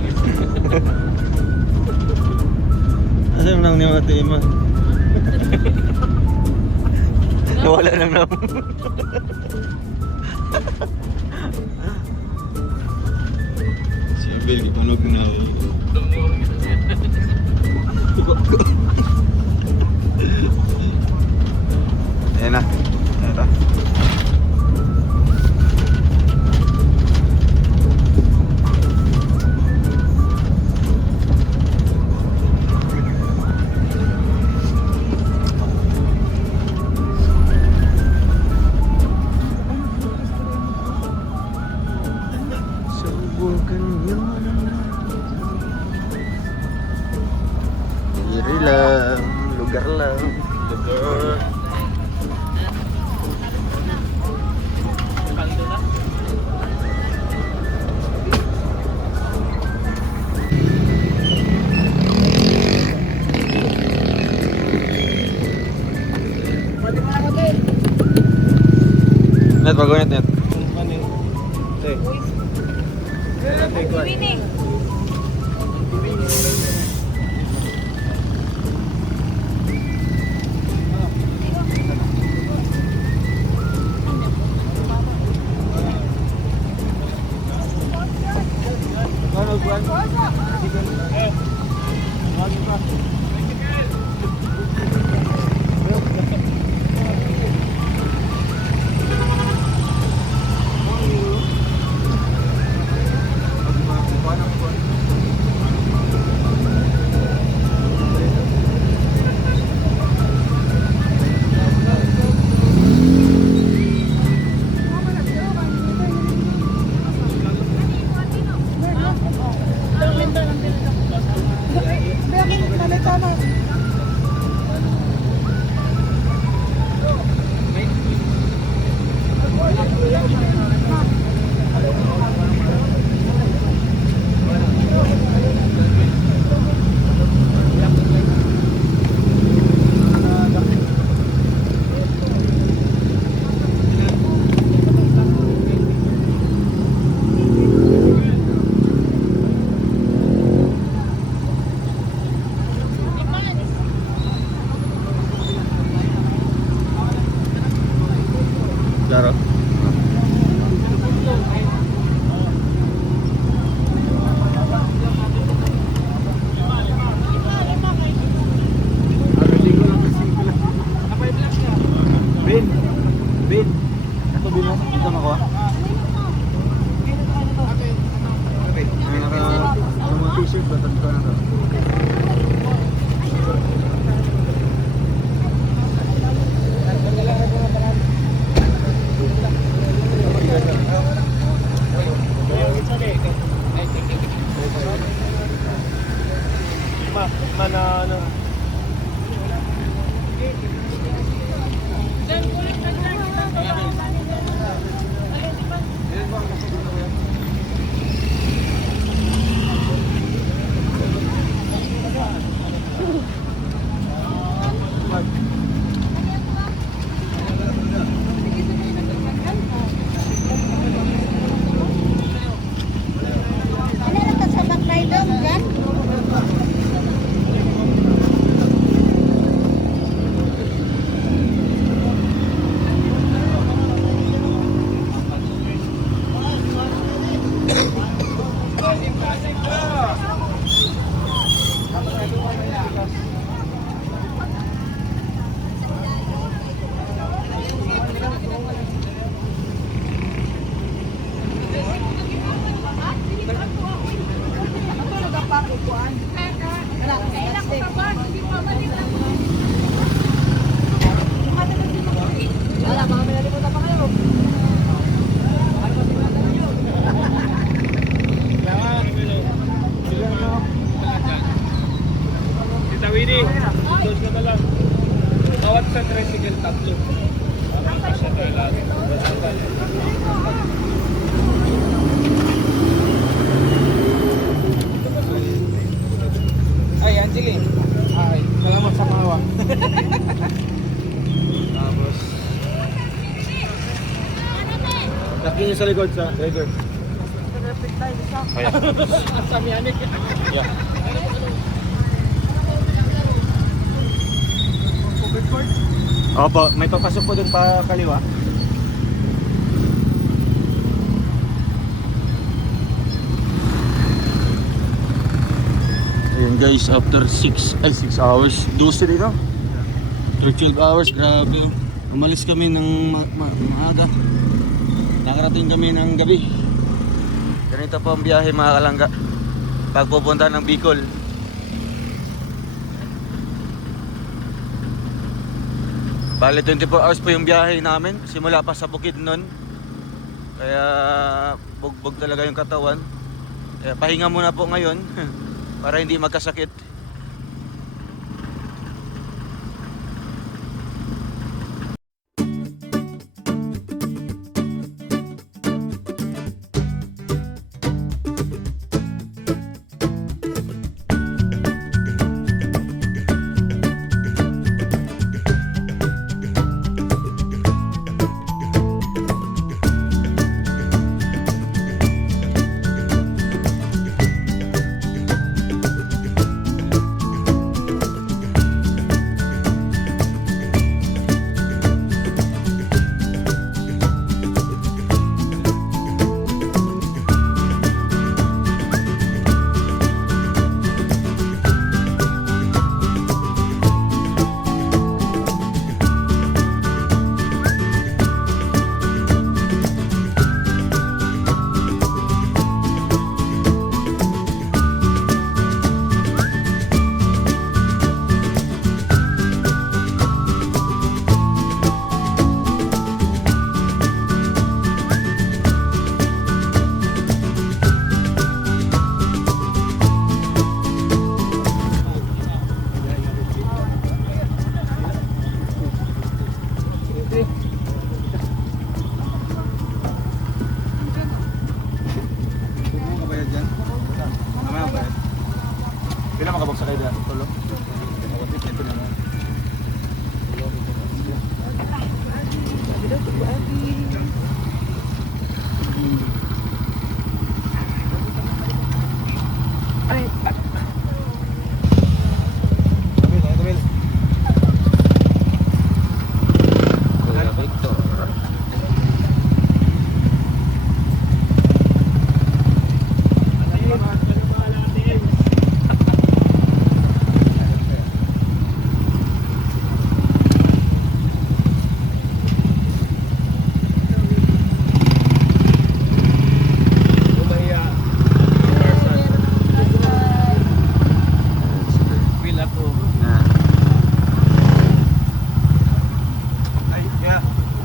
tulog. Ano yung nang niya ate Ima? Nawala lang na. Si Abel, ipunog na. Ayan na. Ayan na. Subukan nyo na. Diri lang, lugar lang. Lugar. Net, bago net. Winning. Klaro. Ben. Ito bin mo, dito makuha. May naka mga t-shirt ba tatlo na to? Tawiri, close ka na lang. Tawad sa tricycle tatlo. Kasi kailan. Ay, yan, sige. Ay, salamat sa mawa. Tapos, laki niyo sa likod sa driver. Kaya. Asami anik. Yeah. Opo, may papasok po dun pa kaliwa. Ayun guys, after 6 hours, 12 din no? 12 hours, grabe. Umalis kami ng maaga. Nakarating kami ng gabi. Ganito po ang biyahe mga kalangga. Pag pupunta ng Bicol. Bali 24 hours po yung biyahe namin. Simula pa sa Bukidnon. Kaya bugbog talaga yung katawan. Kaya pahinga muna po ngayon. Para hindi magkasakit. Pila makabog sa kayo dyan? Tulo?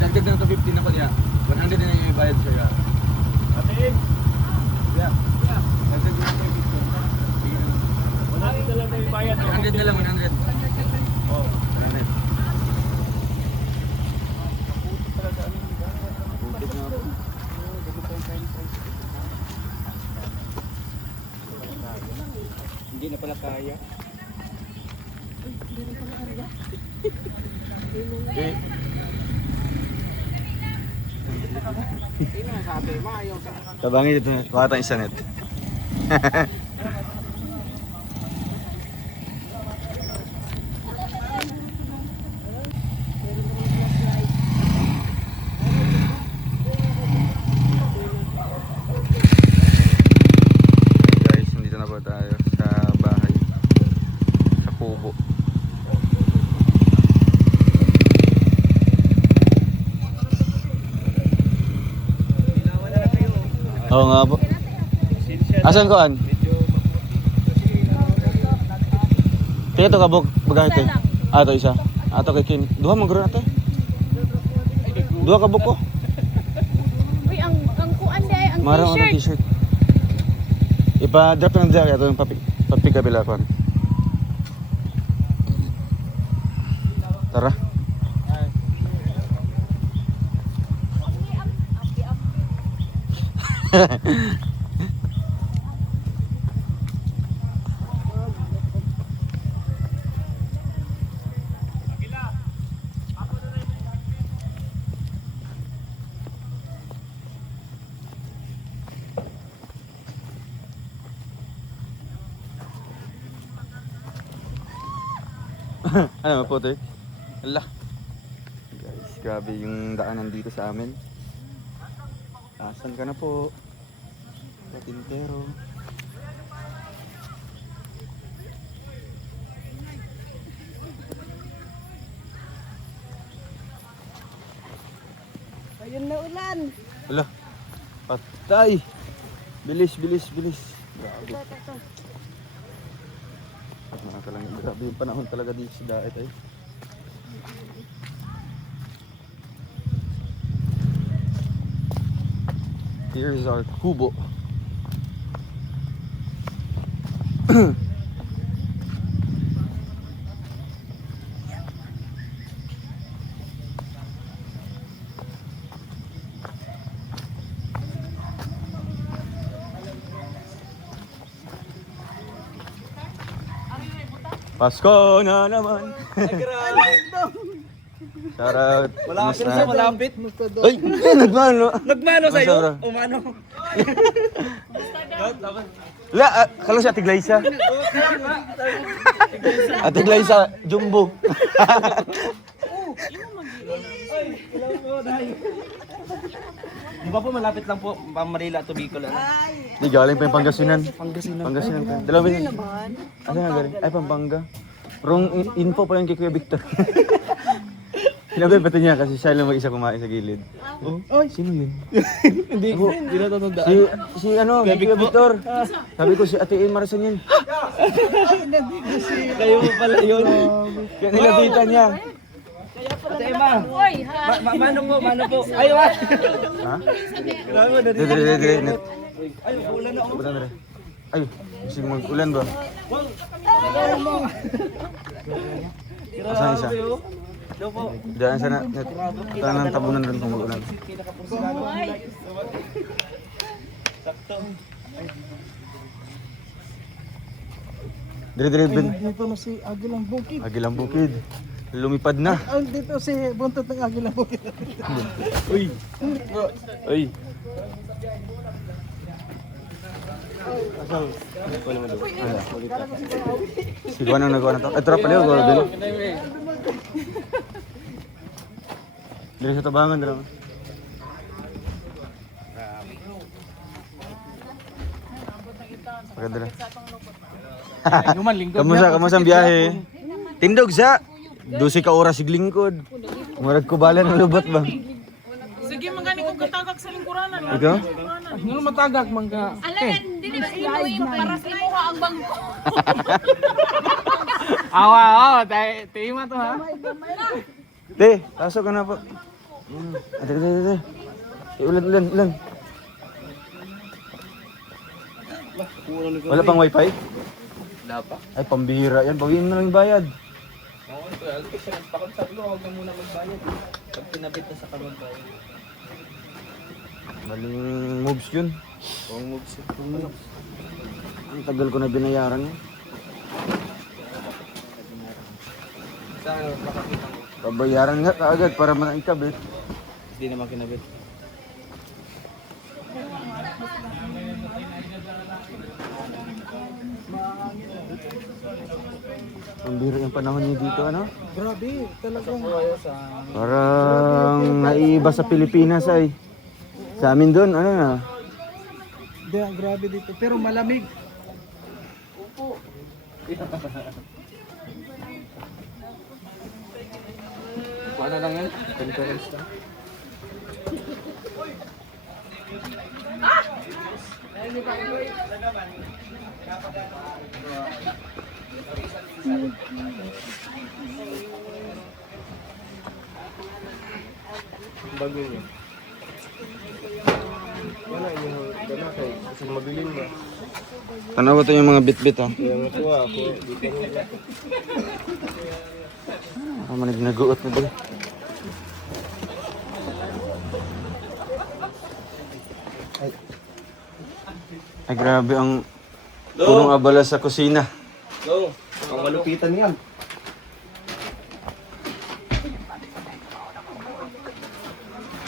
Dagdag na ito 50 na pa niya. 100 na yung ibayad siya. Atin. Yeah. Dagdag na ito 50. 100 na lang na yung bayad. 100 na lang, 100. Oh. 100. Hindi na pala kaya. Okay. Tabangin dito, kuha tayong isa net. Guys, nandito na po tayo sa bahay. Sa kubo. Oo nga po. Asan ko an? Kaya ito kabog bagay ito. Ito isa. Ato kay Kim. Duha man guro natin. Duha kabog ko. Uy, ang kuan day, ang Marang ang t-shirt. t-shirt. Ipa-drop ng jacket ito yung papick up ila kon. Tara. Ano, maputi? Ala. Guys, grabe yung daanan dito sa amin. Asan ka na po? Patintero. Ayun na ulan. Ala. Patay. Bilis, bilis, bilis. Grabe. Grabe yung panahon talaga dito sa Daet ay. Here's our kubo. Pasko na naman. Shoutout. Malapit sa malapit. Ay, nagmano. Nagmano sa'yo? Masarap. Umano? La, kala si Ate Glyza. Ate Glyza, Jumbo. Di ba po malapit lang po Manila to Bicol? Di galing pa yung Pangasinan. Pangasinan pa. Dalawa yun. Ano nga galing? Ay, Pampanga. Wrong info pa yung kay Kuya Victor. Sinabi pati niya kasi siya lang mag-isa kumain sa gilid. Oh, sino yun? Hindi na tatandaan. Si ano, Kuya Victor. Sabi ko si Ate In Marasan yan. Kayo pala yun. Kaya nilapitan niya. Ate Emma. Hoy, ha. Mano po. Ayaw ah. Ha? Grabe mo na Dire. Ay, ulan na. Ulan na. Ay, kasi mag-ulan ba? Asan isa? Hello po. Diyan sana. Tanang tabunan rin kung mag-ulan. Sakto. Dire, Ben. Dito na si Agilang Bukid. Agilang Bukid. Lumipad na. Dito si buntot ng Agilang Bukid. Uy. Uy. Si Juan ang nagawa na to. Ay, tara pala yung gawin. Dili sa tabangan, dira. Paganda na. Kamusta ang biyahe? Tindog sa 12 ka oras siglingkod. Murag ko bala ng lubot ba? Sige, magani kong katagak sa lingkuranan. Ikaw? Ano matagak mangga? Alam, dili ba sino yung para sa imo ang bangko? Awa, tima to ha. Te, pasok ka na po. Ate. Ulan. Wala pang wifi? Wala pa. Ay, pambihira yan. Bawiin mo lang yung bayad. Oo, kasi nagpakot sabi ko, huwag na muna magbayad. Pag pinabit na sa kamagbayad. Maling moves yun. Kung moves it. Ang tagal ko na binayaran yun. Saan makakita mo? Pabayaran nga kaagad para manaikabit. Hindi naman kinabit. Pambihira yung panahon niyo dito, ano? Grabe, talagang. Parang naiiba sa Pilipinas ay. Sa amin doon, ano na? Grabe dito, pero malamig. Paano lang yan? Conference lang. Bago yun. Wala yung dala kay kasi mabilin ba? Tanaw ko yung mga bit-bit, ha? Yung natuwa ako, di ka nila. Ako man nag-uot na doon. Ay, grabe ang punong abala sa kusina. Go! Ang malupitan yan.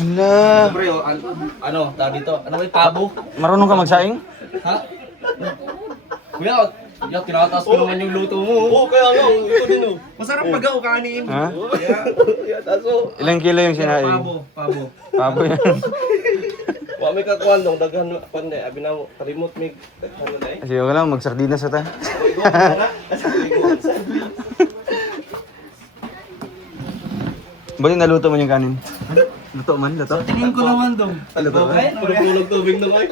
Hala! Siyempre, ano, tabi to. Ano may pabo? Marunong ka magsaing? Ha? Kuya, Yak, tinataas ko naman yung luto mo. Oo, kaya nga. Ito din oh. Masarap pag-ao kanin. Ha? Kaya, taso. Ilang kilo yung sinain? Pabo. Pabo yan. Wa may kakuan dong daghan pande abi na mo kalimot mig ano na eh. Sige ka lang, magsardinas sa ta. Bali naluto man yung kanin. Luto man, luto. Tingin ko naman dong. Luto man. Tulog tubig na koy.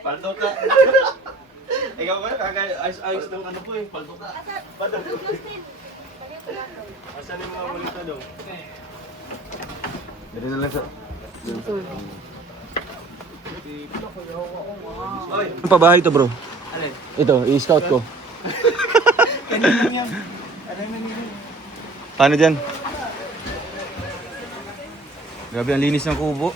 Paldo ka. Ikaw ba ayos ng ano po eh, paldo ka. Asan yung mga balita dong? Dali na lang sa... Ang pabahay to bro. Alin? Ito, i-scout ko. Kanina yan. Ano man yun? Paano dyan? Grabe, ang linis ng kubo.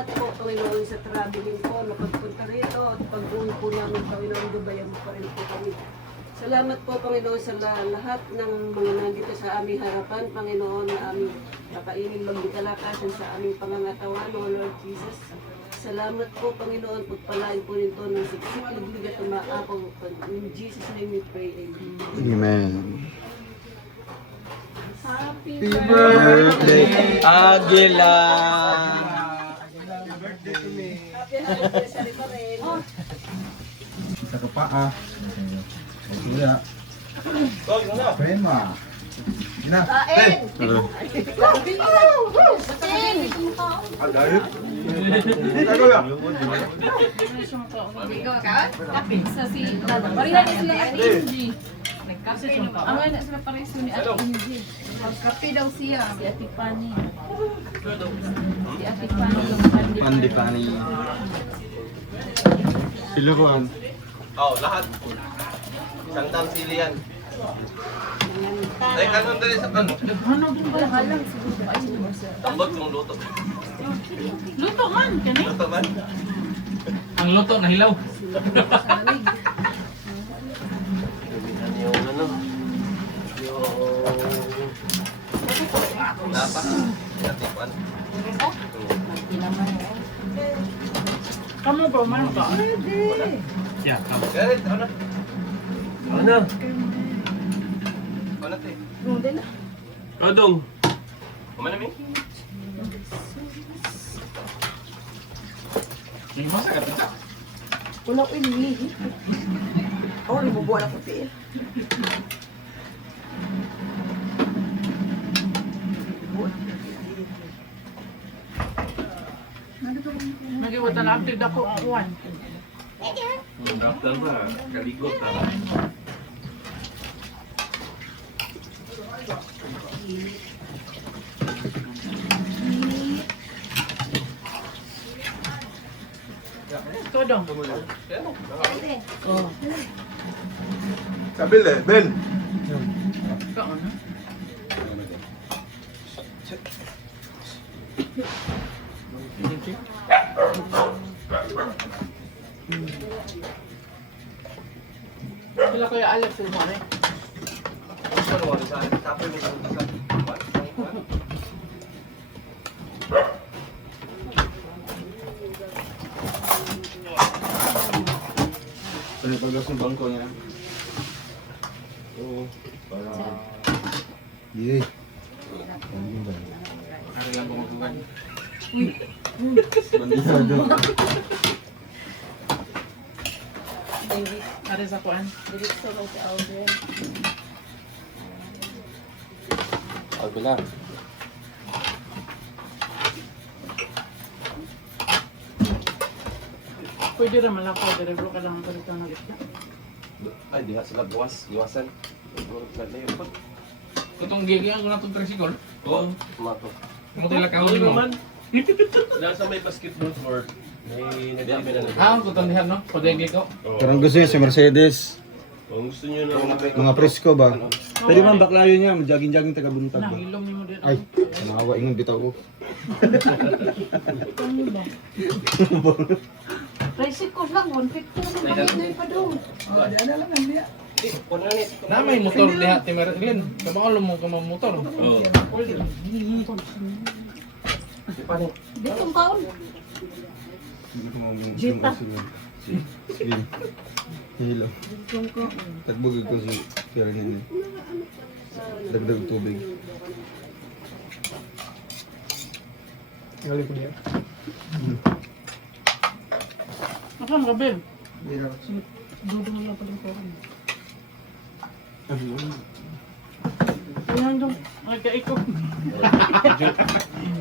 At po, Panginoon, sa traveling po, napagpunta rito at pag-uwi po namin, Panginoon, gabayan mo pa rin po kami. Salamat po, Panginoon, sa lahat ng mga nandito sa aming harapan, Panginoon, na aming kakainin magdikalakasan sa aming pangangatawan, O Lord Jesus. Salamat po, Panginoon, pagpalain po nito ng siksik, liglig at umaapaw. In Jesus' name we pray, Amen. Amen. Happy Birthday, Agila! Happy anniversary pa rin. Sa kapaa. Kuya. Prema. Na. Kain! Agayot. Sa si Dada. Parihan na sila at Inji. Ang na sila pareho ni Ate Inji. Magkape daw siya. Si Ate Pani. Si Ate Pani yung Pani. Pandipani. Siluruan. Oh, lahat. Santang sili yan. Ay, kanon dali sa kanon. Tambot yung luto. Luto man, kani. Luto man? Ang luto na hilaw. Yung ano? Yung... Napa? Natipan? Kamu ba man ba? Yeah, kamu. Ganit, ano? Ano? Ano te? Odong. Kumana mi? Yung masakat na. Wala ko ini. Oh, libubuan ako pa. Nagiwata na update ako kuwan. Raptal ba? Kaligot na. Todong. Sabil eh, Ben. Kaon. Sila Kuya Alex yung mare. Ano wala sa akin? Tapoy mo sa Pagkas ng bangko niya. Oo. Para... Yay. Ano lang pamagugan? Bandisado. Are sa kuan. Diretso lang si Alden. Agila. Pwede ra malakaw dire bro ka lang palitan ng isda. Ay, diha sila buwas. Iwasan. Kutong gigi ang natong tricycle. Oo. Tomato. Mo tayo lakawin mo. Nasa may basketball court. May nagsabi na nila. Ah, kutong dihan no. Podegi ko. Karang gusto niya si Mercedes. Kung gusto nyo na Mga presko ba? Pwede man baklayo niya, jogging-jogging taga buntag ba? Nahilom niyo mo din. Ay, nawa ingon bitaw ko. Tricycle lang, 150 naman pagkakit pa doon. Na may motor diha ti Merlin. Kabaon mo ka motor. Oo. Pwede. Ditong kaon. Hindi ko maming Slim. Hello. Tagbugig ko si Karen yun. Dagdag tubig. Galing ko niya. Nakam ka, babe. Dudong lang pala ko. Ayan dong. Ay, kaiko.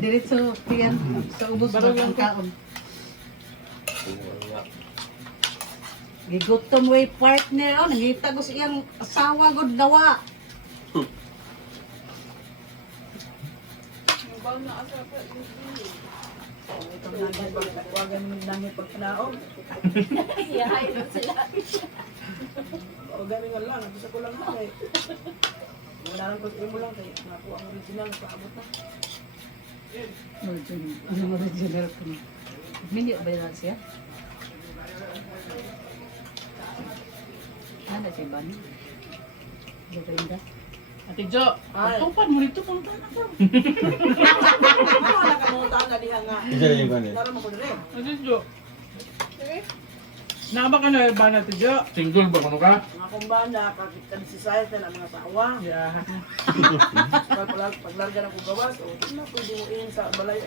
Diretso tiyan sa ubos ng kaon. Gigutom way partner, nangita ko siyang asawa gud dawa. Ano original ko na. Minyo ba yan siya? Ano siya ba niya? Gaganda. Ate Jo, pagtupad mo dito, punta na ko. Isa rin yung kanin. Ate Jo. Nakaba ka na ba na, Ate Jo? Single ba kano ka? Akong banda, kag-society na mga sawa. Yeah. Paglarga na ko gawas, o di na pwede mo ihin sa balay.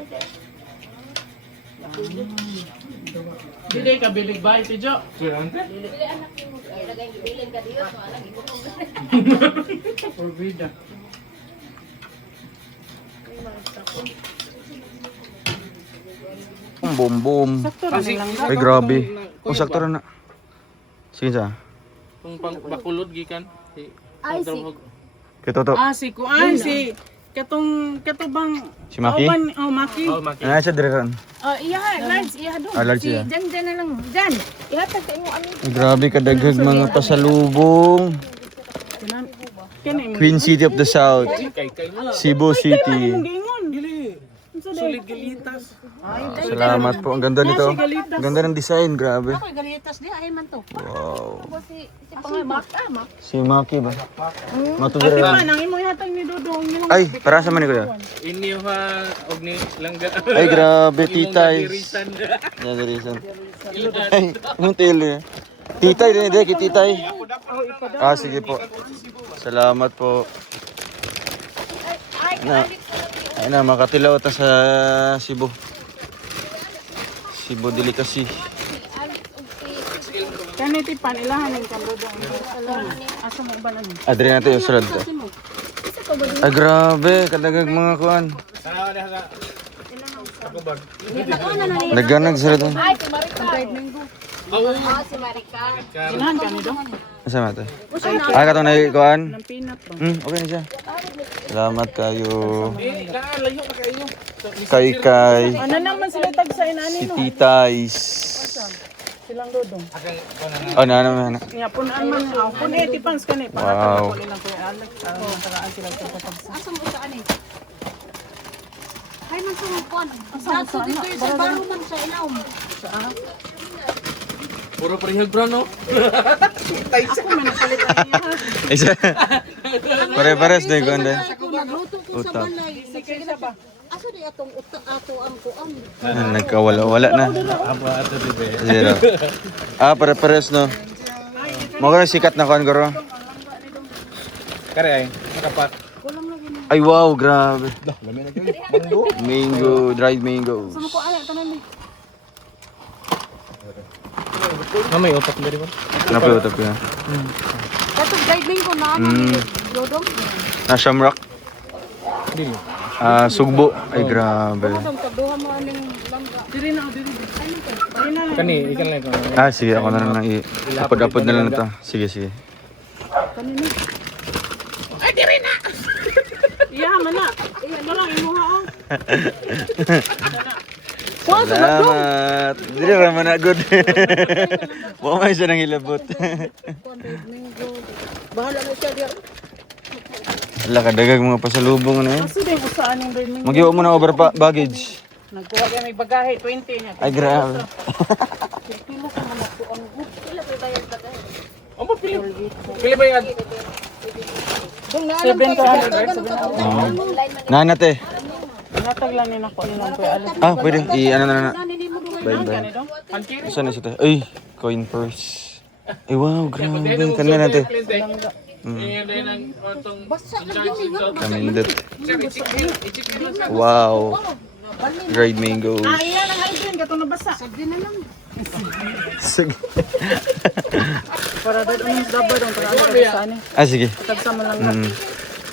Dili ka bilig ba, Ate Jo? Ante? Or vida. Boom boom. Ay grabe. O sakto na. Sige sa. Kung bakulod gikan. Ay, si Kito to. Si Kuan, si katubang Si Maki. Maki. Oh, maki. Ano siya dire ron? iya, Lance, iya doon. Ah, Lance, iya. Jan na lang. Jan, ihatag ka mo ano. Ay, grabe kadaghag mga pasalubong. Queen City of the South. Kay mo. Cebu City. Sulit gilitas. Salamat po. Ang ganda nito. Ang ganda ng design. Grabe. Ako galitas di ay man to. Wow. Si Maka. Si Maki ba? Matubira. Nang imo yatag ni Dodong. Ay, para sa man ni kuya. Inyo ha og ni langga. Ay, grabe. Titay. Irisan. Yan, reason. Ay, anong tili? Titay din, hindi. Titay. Ah, sige po. Salamat po. Ay na, makatilaw ta sa Cebu. Cebu Delicacy. Kaniti pan ilahan ng Dodong. Asa mo ba nang? Adri natin yung surat ka. Ay, grabe. Kadagag mga kuan. Nagganag surat. Ay, si Marika. Si Marika. Inahan ka ni Dong? Asa mata? Ay, katong na kuan. Ng peanut ba? Okay na siya. Salamat kayo. Layo na kayo. Kay. Ano naman sila tag sa inani Si no? Titays. Silang Dodong. Oh, na. Nga punaan man ako. Kun etipans ka ni para Wow. ko nilang Kuya Alex. Mataraan sila sa kapag. Asa mo sa ani? Hay man sa mo kon. Sa dito sa baro man sa ilaw. Puro parehag bro no. Ako man napalit ang iya. Isa. Pare-pares din ko ande. Nagluto ko sa Utak. balay. Sige siya ba? Asa di atong utak ato ang kuan. Nagkawala-wala na. Zero. Ah, pare-pares no. Mo ka sikat na kuan garo. Kare ay nakapat. Ay wow, grabe. Mango, dried mangoes. Mamay utak diri ba? Napiutok ko yan. Katong guideline ko na ano ni Dodong. Na Shamrock. Dili. Ah, sugbo. Ay grabe. Dodong kaduha mo aning langga. Diri na, diri. Kani ikan lang ko. Ah, sige, ako na lang i-upload na lang ito. Sige. Iya man na. Iya lang imuha oh. Salamat. Dili ra man na good. Wa man siya nang hilabot. Bahala na siya diya. Wala kadagag mga pasalubong na yan. Kasi din ko saan yung rin. Mag-iwa mo na over baggage. Nagkuha ka may bagahe 20 niya. Ay grabe. Pilo ka man ako ang good. Sila pa bayad pa tayo. Amo pili. Pili ba yan? Dong na 700 right? Nanate. Nataglan ni nako ni Kuya Alex. Ah, pwede. I-ano na. Nani di mo Bye-bye. Saan na siya? Ay, coin purse. Ay, wow, grabe. Kanina natin. Kamindot. Wow. Dried mangoes. Ayan ang hydrin, katong nabasa. Sige. Para doon yung dabay doon, para ano ka sa ano. Ah, sige. Tagsama lang na.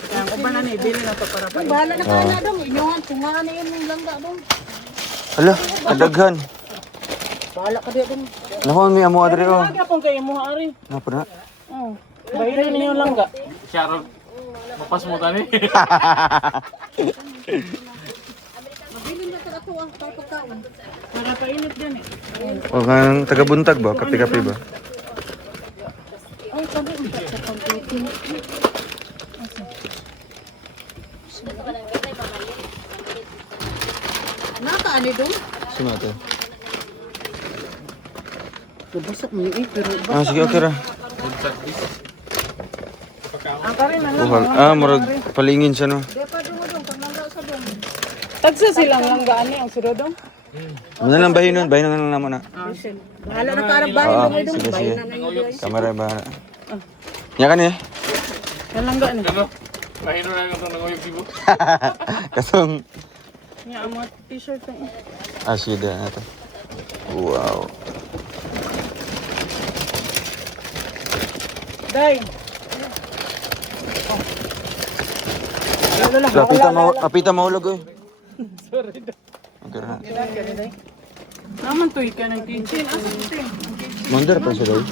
Kaya kung ba na ni, bili na to para pa. Bahala na ka na dong, inyongan, tunga na yun yung langga dong. Hala, kadaghan. Bahala ka diya dong. Naku, may amo adre oh. Lagi apong kayo mo ari. Napa na? Oh, bayaran niyo yung langga. Sharon, mapas mo tani. Para painit din eh. O kang taga-buntag ba? Kape-kape ba? Ay, sabi mo sa pagdating. Nakaani dong? Sumate. Basak mo yung pero Ah, sige, okay ra. ang karin na lang. Buhal. Ah, murag palingin siya no. Tagsa silang langga ani ang sirodong. Ano na lang bahin nun? Bahin na lang naman na. Bahala na karang bahay Oo, dong dong. sige, sige. Kamera ba? Nya kan eh. Ang langga ni. Ano? Mahino na yung nanguyog sibo. Kasong. Nya ang mga t-shirt na. Ah, sige na ito. Wow. Day. Apita mahulog eh. Sorry. Okay na. Naman to ka ng kitchen. Asa Mandar pa siya daw.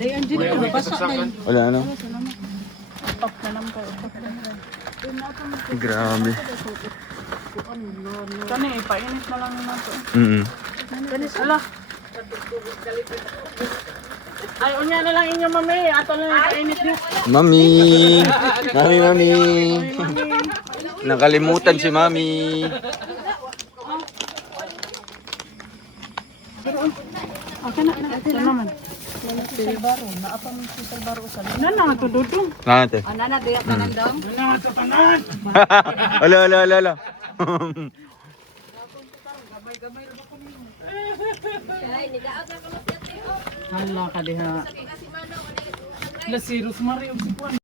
Day ang dili na basa na. Wala ano? Pak na lang kayo. Grabe. Kani ipainit na lang naman to. Mm. Ala. Ay, unya na lang inyo mami. Ato na lang ipainit niyo. Mami. Mami. Nakalimutan si Mami. Okay na. Ito naman. Silbaro. Naapa mo si Silbaro sa loob. Nana, ito dudong. Nante. Nana, diyak na lang daw. Nana, ito tanan. Ala. Hala ka diha. La si Rosemary og si Juan.